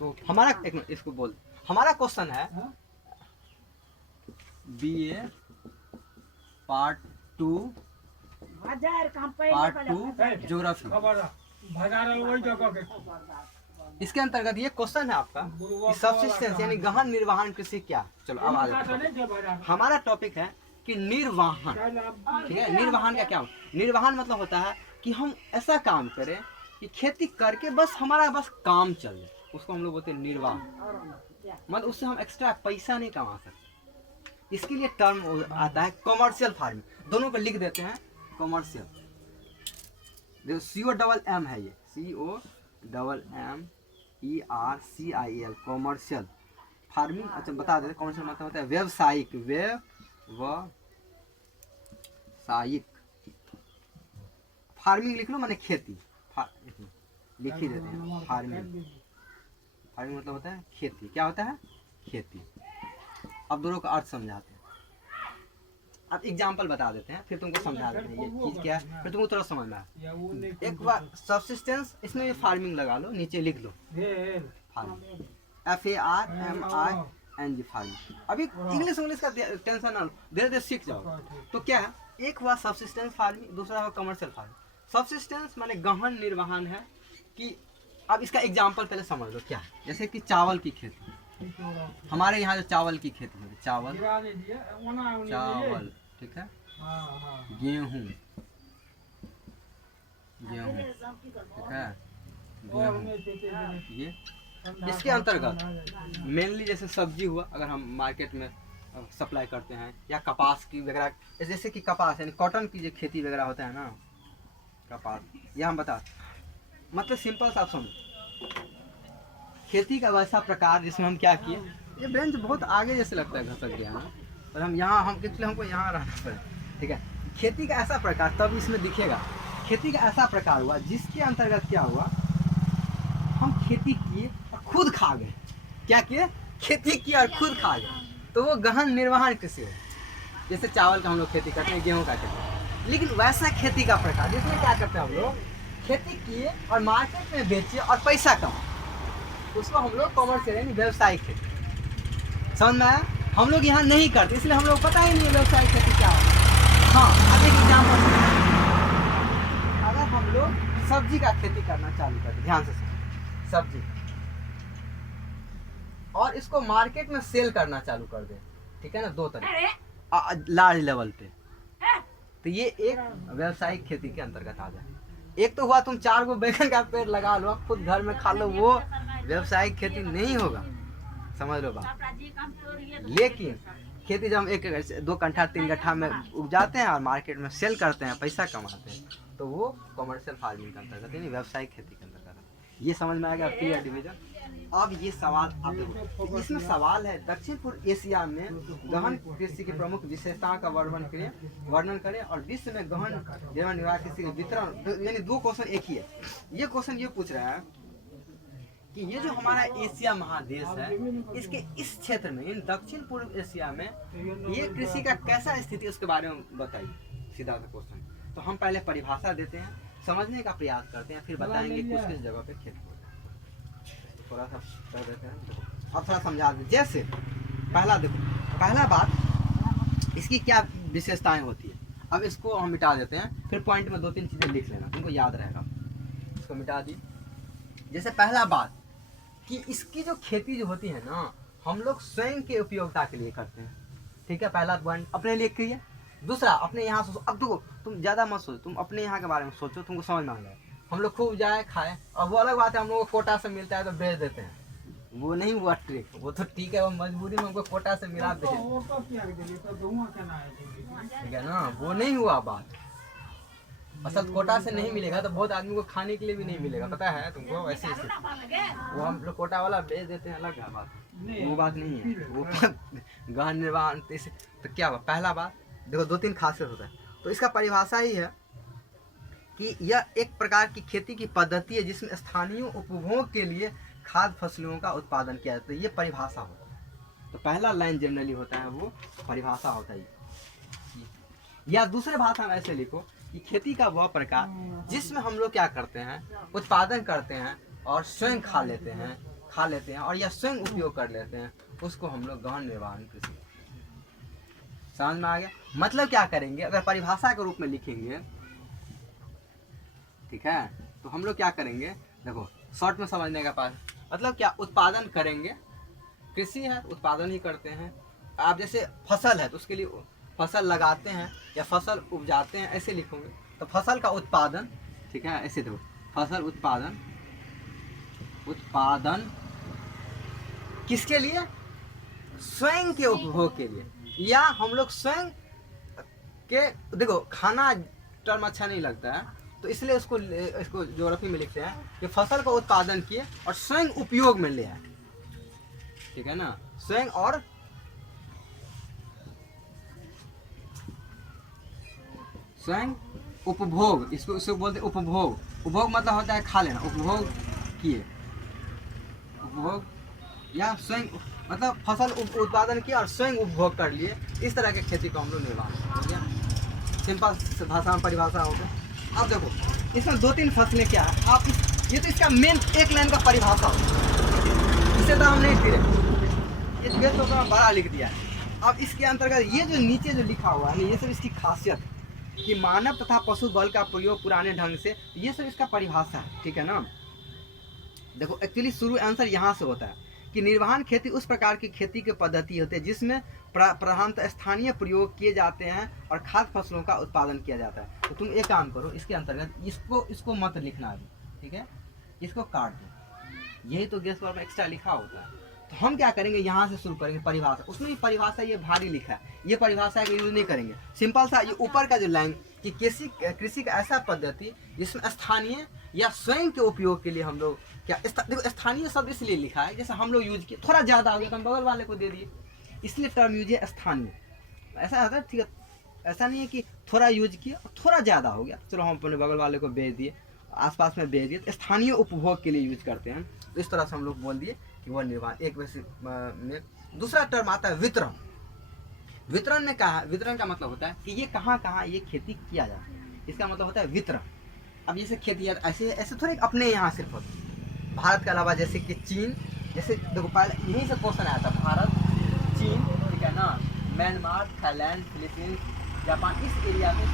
तो हमारा एक मिनट इसको बोल, हमारा क्वेश्चन है BA पार्ट 2 ज्योग्राफी। इसके अंतर्गत ये क्वेश्चन है आपका कि सब्सिस्टेंस यानी गहन निर्वहन कृषि क्या। चलो अब आगे हमारा टॉपिक है कि निर्वहन। ठीक है, निर्वहन का क्या निर्वहन मतलब होता है कि हम ऐसा काम करें कि खेती करके बस हमारा बस काम चल जाए, उसको हम लोग बोलते हैं निर्वाह। मतलब उससे हम एक्स्ट्रा पैसा नहीं कमा सकते। इसके लिए टर्म आता है कमर्शियल फार्मिंग। दोनों को लिख देते हैं कमर्शियल। देखो COMM है ये, COMMERCIAL कमर्शियल फार्मिंग। अच्छा बता देते कमर्शियल मतलब होता है व्यवसायिक। व्यवसायिक फार्मिंग लिख लो माने खेती, लिख ही देते हैं फार्मिंग। फार्मिंग मतलब होता है खेती। क्या होता है? खेती। अब दोनों का अर्थ समझाते हैं। अब एग्जाम्पल बता देते हैं फिर तुमको समझा देते हैं ये चीज क्या है, फिर तुमको थोड़ा समझ में आए। एक बार सब्सिस्टेंस इसमें फार्मिंग लगा लो, नीचे लिख दो फार्मिंग, FARMING फार्मिंग। अभी इंग्लिश का टेंशन ना लो, धीरे धीरे सीख जाओ। तो क्या है, एक हुआ सब्सिस्टेंस फार्मिंग, दूसरा हुआ कमर्शियल फार्मिंग। सब्सिस्टेंस माने गहन निर्वहन है कि अब इसका एग्जाम्पल पहले समझ लो क्या है। जैसे कि चावल की खेती, हमारे यहाँ जो चावल की खेती होती है, चावल, ठीक है, गेहूँ, ठीक है, गेहूँ, ये इसके अंतर्गत मेनली जैसे सब्जी हुआ, अगर हम मार्केट में सप्लाई करते हैं, या कपास की वगैरह, जैसे कि कपास यानी कॉटन की जो खेती वगैरह होता है ना, कपास, यह हम बता मतलब सिंपल सा समझो, खेती का वैसा प्रकार जिसमें हम क्या किए। ये बेंच बहुत आगे जैसे लगता है, घसक गया ना, और हम यहाँ इसलिए हमको यहाँ रहना पड़े। ठीक है, खेती का ऐसा प्रकार तब इसमें दिखेगा। खेती का ऐसा प्रकार हुआ जिसके अंतर्गत क्या हुआ, हम खेती किए और खुद खा गए। क्या किए? खेती किया और खुद खा गए। तो वो गहन निर्वहन कृषि है। जैसे चावल का हम लोग खेती करते हैं, गेहूँ का खेती, लेकिन वैसा खेती का प्रकार जिसमें क्या करते हैं, हम लोग खेती किए और मार्केट में बेचे और पैसा कमाए, उसको हम लोग कमर्शियल यानी व्यवसायिक खेती। समझ में आया? हम लोग यहाँ नहीं करते, इसलिए हम लोग पता ही नहीं है व्यवसायिक खेती क्या है। हाँ, अब एक एग्जाम्पल, अगर हम लोग सब्जी का खेती करना चालू करते, ध्यान से सब्जी, और इसको मार्केट में सेल करना चालू कर दे, ठीक है ना, दो तरह लार्ज लेवल पे, तो ये एक व्यवसायिक खेती के अंतर्गत आ जाए। एक तो हुआ तुम 4 गो बैगन का पेड़ लगा लो, खुद घर में खा लो, वो व्यवसायिक खेती नहीं होगा। समझ लो बात। लेकिन खेती जब हम 1 2 कट्ठा 3 कट्ठा में उपजाते हैं और मार्केट में सेल करते हैं, पैसा कमाते हैं, तो वो कमर्शियल फार्मिंग के अंतर्गत यानी व्यवसायिक खेती के अंतर्गत। ये समझ में आएगा क्लियर डिवीजन। अब ये सवाल आप देखो, इसमें सवाल है दक्षिण पूर्व एशिया में गहन कृषि की प्रमुख विशेषताओं का वर्णन करें और विश्व में गहन जीवन निर्वाह कृषि के वितरण, यानी 2 क्वेश्चन एक ही है। ये क्वेश्चन ये पूछ रहा है कि ये जो हमारा एशिया महादेश है, इसके इस क्षेत्र में इन दक्षिण पूर्व एशिया में ये कृषि का कैसा स्थिति, उसके बारे में बताइए। सीधा सा क्वेश्चन। तो हम पहले परिभाषा देते हैं, समझने का प्रयास करते हैं, फिर बताएंगे किस किस जगह पे खेती हो। थोड़ा सा कर देते हैं, अब थोड़ा समझा दें। जैसे पहला देखो, पहला बात इसकी क्या विशेषताएं होती है। अब इसको हम मिटा देते हैं, फिर पॉइंट में 2-3 चीजें लिख लेना, तुमको याद रहेगा। इसको मिटा दी। जैसे पहला बात कि इसकी जो खेती जो होती है ना, हम लोग स्वयं के उपयोगिता के लिए करते हैं। ठीक है, पहला पॉइंट अपने लिए किया। दूसरा, अपने यहाँ सोचो। अब देखो, तुम ज्यादा मत सोचो, तुम अपने यहाँ के बारे में सोचो, तुमको समझ में आ जाए। हम लोग खूब जाए खाए, और वो अलग बात है हम लोग को कोटा से मिलता है तो बेच देते हैं, वो नहीं हुआ ट्रिक। वो तो ठीक है, वो मजबूरी में हमको कोटा से मिला दे, ठीक है ना, वो नहीं हुआ बात। असल कोटा से नहीं मिलेगा तो बहुत आदमी को खाने के लिए भी नहीं मिलेगा, पता है तुमको। ऐसे वो हम लोग कोटा वाला बेच देते हैं, अलग है बात, वो बात नहीं है। वो गहन निर्वहन। तो क्या हुआ, पहला बात देखो, 2-3 खासियत होता है। तो इसका परिभाषा ही है कि यह एक प्रकार की खेती की पद्धति है जिसमें स्थानीय उपभोग के लिए खाद्य फसलों का उत्पादन किया जाता है। ये परिभाषा होता है। तो पहला लाइन जनरली होता है वो परिभाषा होता है। या दूसरे भाषा में ऐसे लिखो कि खेती का वह प्रकार जिसमें हम लोग क्या करते हैं, उत्पादन करते हैं और स्वयं खा लेते हैं, खा लेते हैं और या स्वयं उपयोग कर लेते हैं, उसको हम लोग गहन निर्वाहन कृषि। समझ में आ गया? मतलब क्या करेंगे, अगर परिभाषा के रूप में लिखेंगे, ठीक है, तो हम लोग क्या करेंगे, देखो शॉर्ट में समझने का पास, मतलब क्या, उत्पादन करेंगे, कृषि है उत्पादन ही करते हैं। आप जैसे फसल है तो उसके लिए फसल लगाते हैं या फसल उपजाते हैं, ऐसे लिखोगे तो फसल का उत्पादन, ठीक है, ऐसे देखो फसल उत्पादन, उत्पादन किसके लिए, स्वयं के उपभोग के लिए, या हम लोग स्वयं के, देखो खाना टर्म अच्छा नहीं लगता है तो इसलिए इसको ज्योग्राफी में लिखते हैं कि फसल का उत्पादन किए और स्वयं उपयोग में ले आए, ठीक है ना, स्वयं और स्वयं उपभोग, इसको बोलते हैं उपभोग। उपभोग मतलब होता है खा लेना, उपभोग किए, उपभोग या स्वयं, मतलब फसल उत्पादन किया और स्वयं उपभोग कर लिए, इस तरह के खेती को हम लोग निर्वाह, ठीक है, सिंपल भाषा में परिभाषा हो गया। अब देखो इसमें 2-3 फसलें क्या है, आप ये तो इसका मेन एक लाइन का परिभाषा हो, इसे तो हम नहीं फिरे, इस बेस को बड़ा लिख दिया है। अब इसके अंतर्गत ये जो नीचे जो लिखा हुआ है ये सब इसकी खासियत है कि मानव तथा पशु बल का प्रयोग पुराने ढंग से, ये सब इसका परिभाषा है, ठीक है ना। देखो एक्चुअली शुरू आंसर यहाँ से होता है कि निर्वहन खेती उस प्रकार की खेती की पद्धति होती है जिसमें प्रधानतः स्थानीय प्रयोग किए जाते हैं और खाद्य फसलों का उत्पादन किया जाता है। तो तुम एक काम करो, इसके अंतर्गत इसको मत लिखना अभी, ठीक है, इसको काट दो, यही तो गेस पर एक्स्ट्रा लिखा होता है। तो हम क्या करेंगे, यहाँ से शुरू करेंगे परिभाषा, उसमें भी परिभाषा ये भारी लिखा है, ये परिभाषा का यूज नहीं करेंगे, सिंपल सा ये ऊपर का जो लाइन कि कृषि का ऐसा पद्धति जिसमें स्थानीय या स्वयं के उपयोग के लिए हम लोग क्या, देखो स्थानीय शब्द इसलिए लिखा है जैसे हम लोग यूज किए, थोड़ा ज़्यादा हो गया तो हम बगल वाले को दे दिए, इसलिए टर्म यूज है स्थानीय, ऐसा होता है, ठीक है, ऐसा नहीं है कि थोड़ा यूज किया और थोड़ा ज़्यादा हो गया चलो हम अपने बगल वाले को बेच दिए, आसपास में बेच दिए, तो स्थानीय उपभोग के लिए यूज करते हैं, तो इस तरह से हम लोग बोल दिए कि वह निर्वाह एक वैसे में। दूसरा टर्म आता है वितरण। वितरण में कहा, वितरण का मतलब होता है कि ये कहाँ कहाँ ये खेती किया जाता है, इसका मतलब होता है वितरण। अब जैसे खेती ऐसे ऐसे थोड़े अपने यहाँ सिर्फ होता है, भारत के अलावा जैसे कि चीन, जैसे देखो पहले यहीं से क्वेश्चन आया था, भारत, चीन, ठीक है ना, म्यांमार, थाईलैंड, फिलीपींस, जापान, इस एरिया में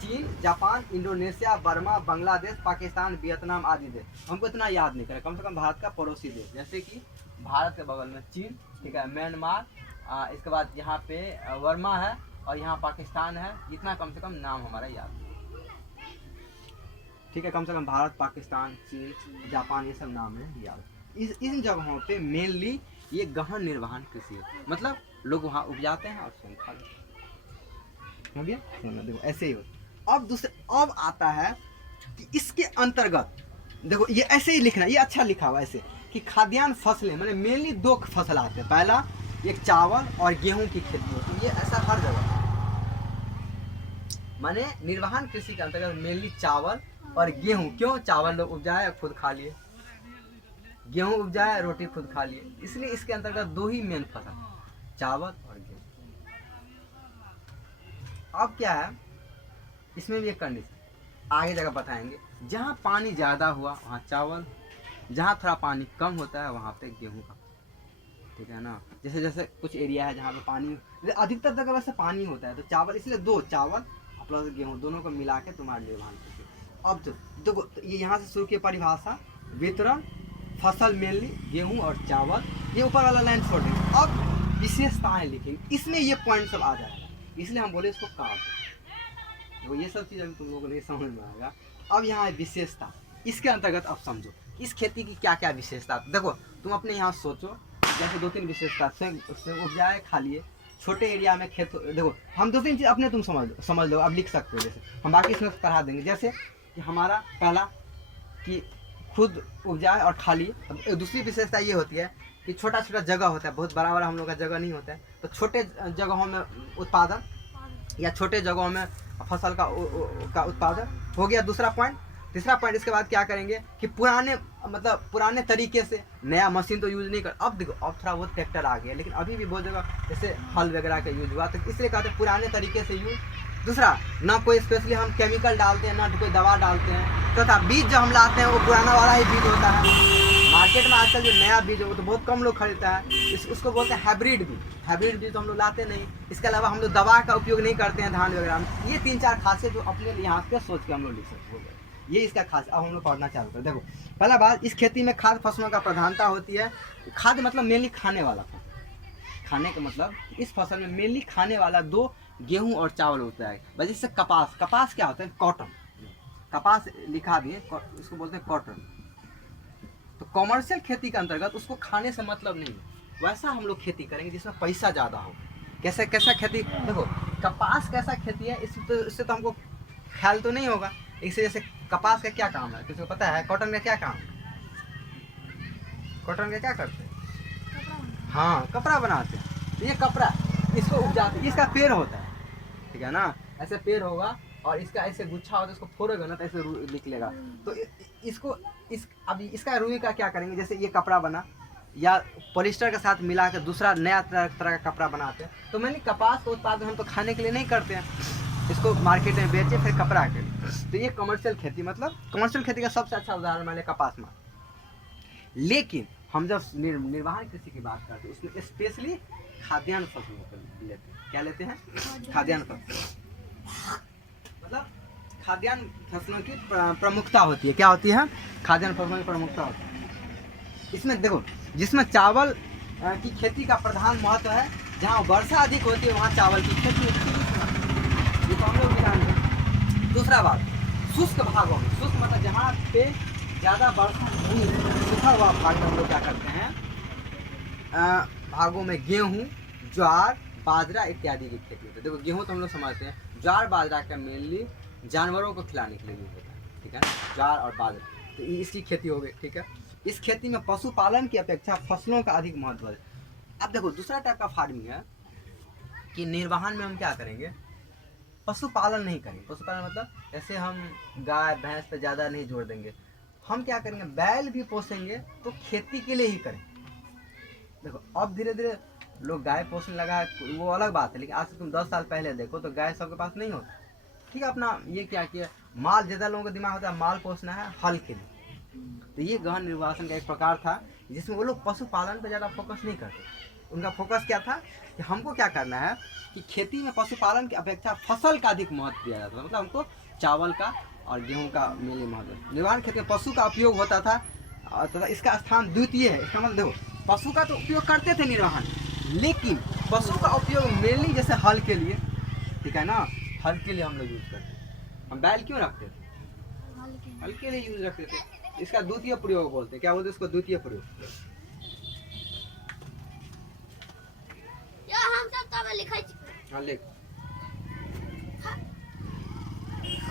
चीन, Japan, Indonesia, Burma, Bangladesh, Pakistan, Vietnam आदि देश। हमको इतना याद नहीं करें, कम से कम भारत का पड़ोसी देश, जैसे कि भारत के बगल में चीन, ठीक है, म्यांमार, इसके बाद यहाँ पे वर्मा है और यहाँ पाकिस्तान है, इतना कम से कम नाम हमारा याद, ठीक है, कम से कम भारत, पाकिस्तान, चीन, जापान, ये सब नाम है याद। इन जगहों पे मेनली ये गहन निर्वहन कृषि है, मतलब लोग वहाँ उपजाते हैं और स्वयं खा लेते हैं, हो गया। देखो ऐसे ही हो। अब आता है कि इसके अंतर्गत देखो ये ऐसे ही लिखना, ये अच्छा लिखा हुआ ऐसे कि खाद्यान्न फसलें, मैंने मेनली 2 फसल आते हैं, पहला एक चावल और गेहूं की खेती होती है, ये ऐसा हर जगह, माने निर्वहन कृषि के अंतर्गत मेनली चावल और गेहूं, क्यों, चावल लोग उपजाए खुद खा लिए, गेहूं उपजाए रोटी खुद खा लिए, इसलिए इसके अंतर्गत 2 ही मेन फसल, चावल और गेहूं। अब क्या है, इसमें भी एक कंडीशन आगे जगह बताएंगे, जहाँ पानी ज़्यादा हुआ वहाँ चावल, जहाँ थोड़ा पानी कम होता है वहाँ पे गेहूं का, ठीक है ना। जैसे जैसे कुछ एरिया है जहाँ पे पानी अधिकतर जगह वैसे पानी होता है तो चावल, इसलिए 2 चावल प्लस गेहूं दोनों को मिला के तुम्हारे निर्वहन करते। अब तो देखो तो ये यहाँ से शुरू की परिभाषा, वितरण, फसल मेनली गेहूं और चावल, ये ऊपर वाला लाइन छोड़ देंगे। अब विशेषताएं लिखेंगे, इसमें ये पॉइंट सब आ जाएगा, इसलिए हम बोले इसको काट, तो ये सब चीज़ अभी तुम लोगों को नहीं समझ में आएगा। अब यहाँ है विशेषता, इसके अंतर्गत अब समझो इस खेती की क्या क्या विशेषता। देखो तुम अपने यहाँ सोचो, जैसे 2-3 विशेषता से उपजाए खा लिए, छोटे एरिया में खेत, देखो हम 2-3 चीज़ अपने तुम समझ लो, अब लिख सकते हो, जैसे हम बाकी इसमें पढ़ा देंगे। जैसे कि हमारा पहला कि खुद उपजाए और खा लिए। दूसरी विशेषता ये होती है कि छोटा छोटा जगह होता है, बहुत बड़ा बड़ा हम लोग का जगह नहीं होता है, तो छोटे जगहों में उत्पादन या छोटे जगहों में फसल का उत्पादन हो गया दूसरा पॉइंट। तीसरा पॉइंट इसके बाद क्या करेंगे कि पुराने तरीके से, नया मशीन तो यूज़ नहीं कर, अब देखो अब थोड़ा बहुत ट्रैक्टर आ गया, लेकिन अभी भी बहुत जगह जैसे हल वगैरह का यूज हुआ, तो इसलिए कहते हैं पुराने तरीके से यूज। दूसरा, ना कोई स्पेशली हम केमिकल डालते हैं, ना कोई दवा डालते हैं। तथा बीज जो हम लाते हैं वो पुराना वाला ही बीज होता है। मार्केट में आजकल जो नया बीज है वो तो बहुत कम लोग खरीदता है, उसको बोलते हैं हाइब्रिड बीज। हाइब्रिड बीज तो हम लोग लाते नहीं। इसके अलावा हम लोग दवा का उपयोग नहीं करते हैं धान वगैरह में। ये 3-4 खासियत जो अपने यहाँ पे सोच के हम लोग लिख सकते हो, ये इसका खास। अब हम लोग पढ़ना चालू करें। देखो, पहला बात, इस खेती में खाद्य फसलों का प्रधानता होती है। खाद्य मतलब मेनली खाने वाला फसल। खाने का मतलब इस फसल में मेनली खाने वाला 2 गेहूं और चावल होता है। वजह से कपास, कपास क्या होता है? कॉटन। कपास लिखा दिए, इसको बोलते हैं कॉटन। तो कॉमर्शियल खेती के अंतर्गत उसको खाने से मतलब नहीं है। वैसा हम लोग खेती करेंगे जिसमें पैसा ज़्यादा हो। कैसा खेती? देखो, कपास कैसा खेती है इससे तो हमको ख्याल तो नहीं होगा। इससे जैसे कपास का क्या काम है किसी को पता है? कॉटन का क्या काम है? कॉटन का क्या करते हैं? हाँ, कपड़ा बनाते हैं। तो ये कपड़ा इसको उपजाते, इसका पेड़ होता है, ठीक है ना? ऐसे पेड़ होगा और इसका ऐसे गुच्छा होता है, इसको फोड़ोगे ना तो ऐसे निकलेगा। तो इसको अब इसका रुई का क्या करेंगे? जैसे ये कपड़ा बना या पॉलिस्टर के साथ मिला कर दूसरा नया तरह का कपड़ा बनाते हैं। तो मैंने कपास का उत्पादन हम तो खाने के लिए नहीं करते हैं, इसको मार्केट में बेचे फिर कपड़ा के लिए। तो ये कमर्शियल खेती, मतलब कमर्शियल खेती का सबसे अच्छा उदाहरण मान लिया कपास में। लेकिन हम जब निर्वाहन कृषि की बात करते हैं उसमें स्पेशली खाद्यान्न फसलों को लेते हैं। क्या लेते हैं? खाद्यान्न फसल। मतलब खाद्यान्न फसलों की प्रमुखता होती है। क्या होती है? खाद्यान्न फसलों की प्रमुखता होती है। इसमें देखो, जिसमें चावल की खेती का प्रधान महत्व है, जहाँ वर्षा अधिक होती है वहाँ चावल की खेती होती है। ये तो हम लोग भी जानते हैं। दूसरा बात, शुष्क भागों में, शुष्क मतलब जहाँ पे ज़्यादा वर्षा नहीं, सूखा हुआ भाग में हम लोग क्या करते हैं? भागों में गेहूँ, ज्वार, बाजरा इत्यादि की खेती होती है। देखो, गेहूँ तो हम लोग समझते हैं, ज्वार बाजरा का मेनली जानवरों को खिलाने के लिए यूज होता है, ठीक है? ज्वार और बाजरा, तो इसकी खेती हो गई, ठीक है? इस खेती में पशुपालन की अपेक्षा फसलों का अधिक महत्व है। अब देखो, दूसरा टाइप का फार्मिंग है कि निर्वाहन में हम क्या करेंगे? पशुपालन नहीं करेंगे। पशुपालन मतलब जैसे हम गाय भैंस पे ज़्यादा नहीं जोड़ देंगे। हम क्या करेंगे? बैल भी पोसेंगे तो खेती के लिए ही करेंगे। देखो, अब धीरे धीरे लोग गाय पोसने लगा है, वो अलग बात है। लेकिन आज से तुम 10 साल पहले देखो तो गाय सबके पास नहीं होता, ठीक है? अपना ये क्या किया, माल, ज़्यादा लोगों का दिमाग होता है माल पोसना है हल के लिए। तो ये गहन निर्वासन का एक प्रकार था जिसमें वो लोग पशुपालन पर ज़्यादा फोकस नहीं करते। उनका फोकस क्या था कि हमको क्या करना है कि खेती में पशुपालन की अपेक्षा फसल का अधिक महत्व दिया जाता था। मतलब हमको चावल का और गेहूं का मेनली महत्व। निर्वाहन खेती में पशु का उपयोग होता था तथा इसका स्थान द्वितीय है। इसका मतलब देखो, पशु का तो उपयोग करते थे निर्वाहन, लेकिन पशु का उपयोग मेनली जैसे हल के लिए, ठीक है ना? हल के लिए हम लोग यूज करते हैं। हम बैल क्यों रखते थे? हल के लिए यूज रखते थे। इसका द्वितीय प्रयोग बोलते हैं। क्या बोलते हैं इसको? द्वितीय प्रयोग। हाँ, लिख।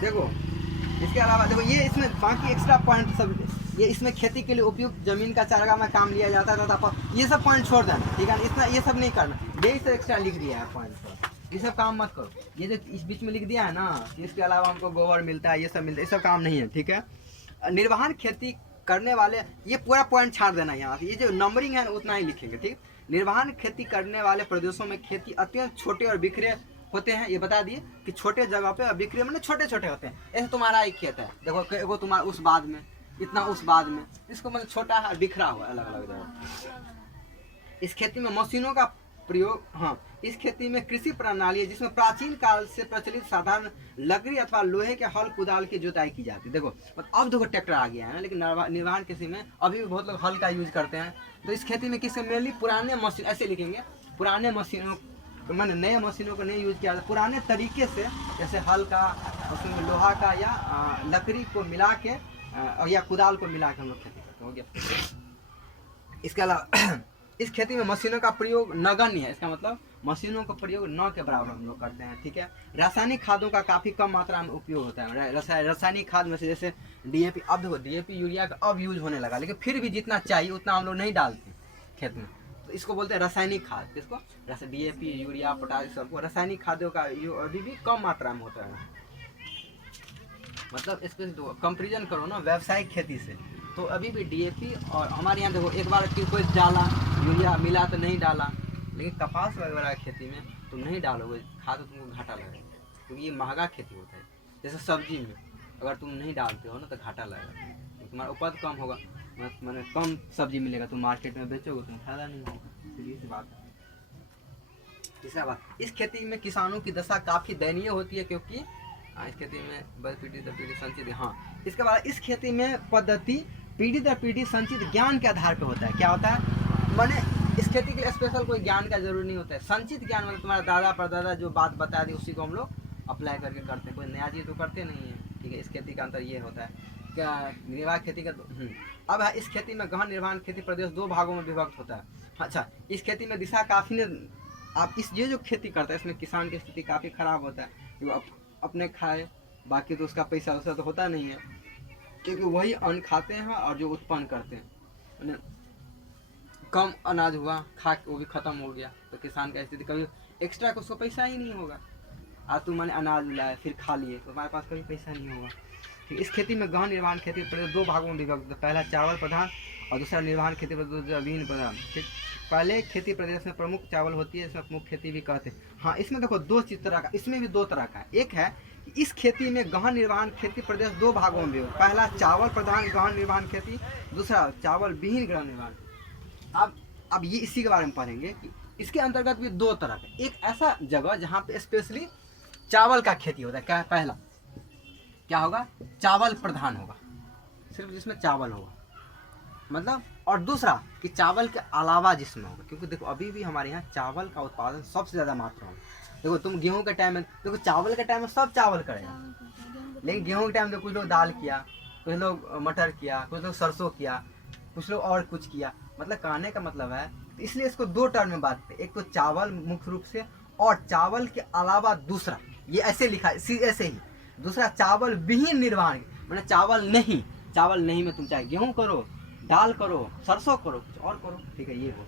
देखो, इसके अलावा देखो, ये इसमें बाकी एक्स्ट्रा पॉइंट सब, ये इसमें खेती के लिए उपयुक्त जमीन का चारागाह में काम लिया जाता था। ये सब पॉइंट छोड़ देना, ठीक है? इतना ये सब नहीं करना। यही सब एक्स्ट्रा लिख दिया है पॉइंट पर, ये सब काम मत करो। ये जो इस बीच में लिख दिया है ना, इसके अलावा हमको गोबर मिलता है, ये सब मिलता है, ये सब काम नहीं है, ठीक है? निर्वाहन खेती करने वाले, ये पूरा पॉइंट छाड़ देना यहाँ से। ये जो नंबरिंग है उतना ही लिखेंगे, ठीक? निर्वाहन खेती करने वाले प्रदेशों में खेती अत्यंत छोटे और बिखरे होते हैं। ये बता दिए कि छोटे जगह पे बिखरे मतलब छोटे छोटे होते हैं। ऐसे तुम्हारा एक खेत है, देखो, एगो तुम्हारा उस बाद में, इतना उस बाद में, इसको मतलब छोटा है, बिखरा हुआ है अलग अलग जगह। इस खेती में मशीनों का प्रयोग, हाँ, इस खेती में कृषि प्रणाली है जिसमें प्राचीन काल से प्रचलित साधारण लकड़ी अथवा लोहे के हल कुदाल की जुताई की जाती है। देखो, अब देखो ट्रैक्टर आ गया है ना, लेकिन निर्वाहन कृषि में अभी भी बहुत लोग हल का यूज करते हैं। तो इस खेती में किसके मेनली पुराने मशीन, ऐसे लिखेंगे, पुराने मशीनों, मैंने नए मशीनों को नहीं यूज किया, पुराने तरीके से, जैसे हल का, उसमें लोहा का या लकड़ी को मिला के या कुदाल को मिला के हम लोग खेती करते हैं। हो गया। इसके अलावा इस खेती में मशीनों का प्रयोग नगण्य है। इसका मतलब मशीनों का प्रयोग न के बराबर हम लोग करते हैं, ठीक है? रासायनिक खादों का काफ़ी कम मात्रा में उपयोग होता है। रासायनिक खाद में से जैसे डीएपी, अब देखो डीएपी यूरिया का अब यूज होने लगा, लेकिन फिर भी जितना चाहिए उतना हम लोग नहीं डालते खेत में। तो इसको बोलते हैं रासायनिक खाद। किसको? जैसे डीएपी, यूरिया, पोटाश, सबको रासायनिक खादों का अभी भी कम मात्रा में होता है। मतलब इसको कंपेरिजन करो ना व्यावसायिक खेती से, तो अभी भी डीएपी, और हमारे यहाँ देखो एक बार कोई डाला यूरिया मिला तो नहीं डाला, लेकिन कपास वगैरह खेती में तुम नहीं डालोगे खाद तो तुमको घाटा लगेगा। क्योंकि ये महंगा खेती होता है। जैसे सब्जी में अगर तुम नहीं डालते हो ना तो घाटा लगेगा, तो तुम्हारा उपज कम होगा, मैंने कम सब्जी मिलेगा, तुम मार्केट में बेचोगे तुम्हें फायदा नहीं होगा। सीधी सी बात है। तीसरा बात, इस खेती में किसानों की दशा काफ़ी दयनीय होती है, क्योंकि इस खेती में पीढ़ी दर पीढ़ी संचित, हाँ इसके बाद इस खेती में पद्धति पीढ़ी दर पीढ़ी संचित ज्ञान के आधार पर होता है। क्या होता है, मैंने इस खेती के लिए स्पेशल कोई ज्ञान का जरूरी नहीं होता है। संचित ज्ञान मतलब तुम्हारा दादा परदादा जो बात बता दी उसी को हम लोग अप्लाई करके करते हैं, कोई नया चीज़ तो करते नहीं है। ठीक है, इस खेती का अंतर ये होता है। क्या निर्वाह खेती का अब है, इस खेती में गहन निर्वाहन खेती प्रदेश 2 भागों में विभक्त होता है। अच्छा, इस खेती में दिशा काफ़ी ने आप इस ये जो खेती करता है इसमें किसान की स्थिति काफ़ी ख़राब होता है, जो अपने खाए, बाकी तो उसका पैसा वैसा तो होता नहीं है, क्योंकि वही अन्न खाते हैं और जो उत्पन्न करते हैं। कम अनाज हुआ, खा के वो भी ख़त्म हो गया, तो किसान का स्थिति कभी एक्स्ट्रा का उसको पैसा ही नहीं होगा। आज तुम मैंने अनाज लाए फिर खा लिए तो हमारे पास कभी पैसा नहीं होगा। ठीक, इस खेती में गहन निर्वाहन खेती प्रदेश 2 भागों में विभक्त, पहला चावल प्रधान और दूसरा निर्वाहन खेती प्रदेश प्रधान। ठीक, पहले खेती प्रदेश में प्रमुख चावल होती है, इसमें प्रमुख खेती भी कहते हैं। हाँ, इसमें देखो 2 तरह का, इसमें भी 2 तरह का है। एक है कि इस खेती में गहन निर्वाहन खेती प्रदेश 2 भागों में विभक्त, पहला चावल प्रधान गहन निर्वाहन खेती, दूसरा चावल विहीन गहन निर्वाहन। अब ये इसी के बारे में पढ़ेंगे कि इसके अंतर्गत भी 2 तरह के, एक ऐसा जगह जहाँ पे स्पेशली चावल का खेती होता है। क्या पहला क्या होगा, चावल प्रधान होगा, सिर्फ जिसमें चावल होगा मतलब, और दूसरा कि चावल के अलावा जिसमें होगा, क्योंकि देखो अभी भी हमारे यहाँ चावल का उत्पादन सबसे ज़्यादा मात्रा में। देखो तुम गेहूं के टाइम में, देखो चावल के टाइम में सब चावल करेगा, लेकिन गेहूं के टाइम में कुछ लोग दाल किया, कुछ लोग मटर किया, कुछ लोग सरसों किया, कुछ लोग और कुछ किया। मतलब कहने का मतलब है, इसलिए इसको 2 टर्म में बांटते हैं, एक तो चावल मुख्य रूप से, और चावल के अलावा दूसरा, ये ऐसे लिखा है ऐसे ही, दूसरा चावल विहीन निर्वाहन, मतलब चावल नहीं में तुम चाहे गेहूं करो, दाल करो, सरसों करो, कुछ और करो। ठीक है, ये हो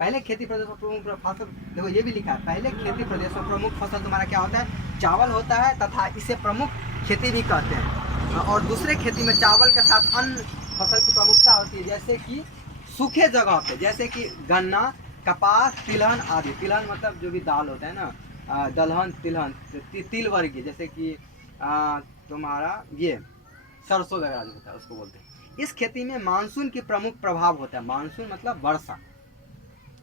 पहले खेती प्रदेश में प्रमुख फसल। देखो ये भी लिखा है, पहले खेती प्रदेश में प्रमुख फसल तुम्हारा क्या होता है, चावल होता है, तथा इसे प्रमुख खेती भी कहते हैं। और दूसरे खेती में चावल के साथ अन्य फसल की प्रमुखता होती है, जैसे कि सूखे जगह पे, जैसे कि गन्ना, कपास, तिलहन आदि। तिलहन मतलब जो भी दाल होता है ना, दलहन, तिलहन, तिल वर्गीय, जैसे कि तुम्हारा ये सरसों वगैरह जो होता है उसको बोलते हैं। इस खेती में मानसून की प्रमुख प्रभाव होता है। मानसून मतलब वर्षा,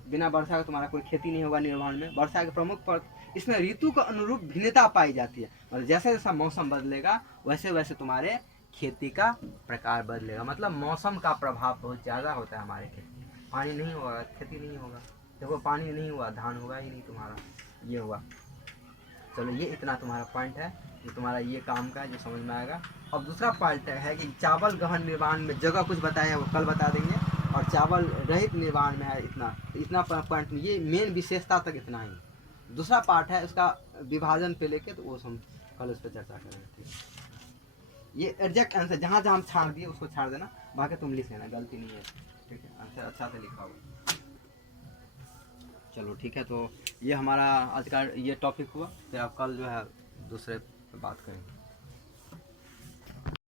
बिना वर्षा का तुम्हारा कोई खेती नहीं होगा निर्वहन में। वर्षा के प्रमुख पर इसमें ऋतु का अनुरूप भिन्नता पाई जाती है, मतलब जैसे जैसा मौसम बदलेगा वैसे वैसे तुम्हारे खेती का प्रकार बदलेगा। मतलब मौसम का प्रभाव बहुत ज़्यादा होता है हमारे खेती। पानी नहीं होगा खेती नहीं होगा, देखो पानी नहीं हुआ धान होगा ही नहीं तुम्हारा, ये हुआ। चलो ये इतना तुम्हारा पॉइंट है जो तुम्हारा ये काम का जो समझ में आएगा। अब दूसरा पॉइंट है कि चावल गहन निर्माण में जगह कुछ बताया है वो कल बता देंगे, और चावल रहित निर्माण में है इतना पॉइंट, ये मेन विशेषता तक इतना ही। दूसरा पार्ट है उसका विभाजन पे लेके, तो वो हम कल उस पर चर्चा करेंगे। ठीक, ये एग्जैक्ट आंसर जहाँ जहाँ हम छाड़ दिए उसको छाड़ देना, बाकी तुम लिख लेना, गलती नहीं है। ठीक है, आंसर अच्छा से लिखा होगा। चलो ठीक है, तो ये हमारा आज का ये टॉपिक हुआ, फिर आप कल जो है दूसरे पे बात करेंगे।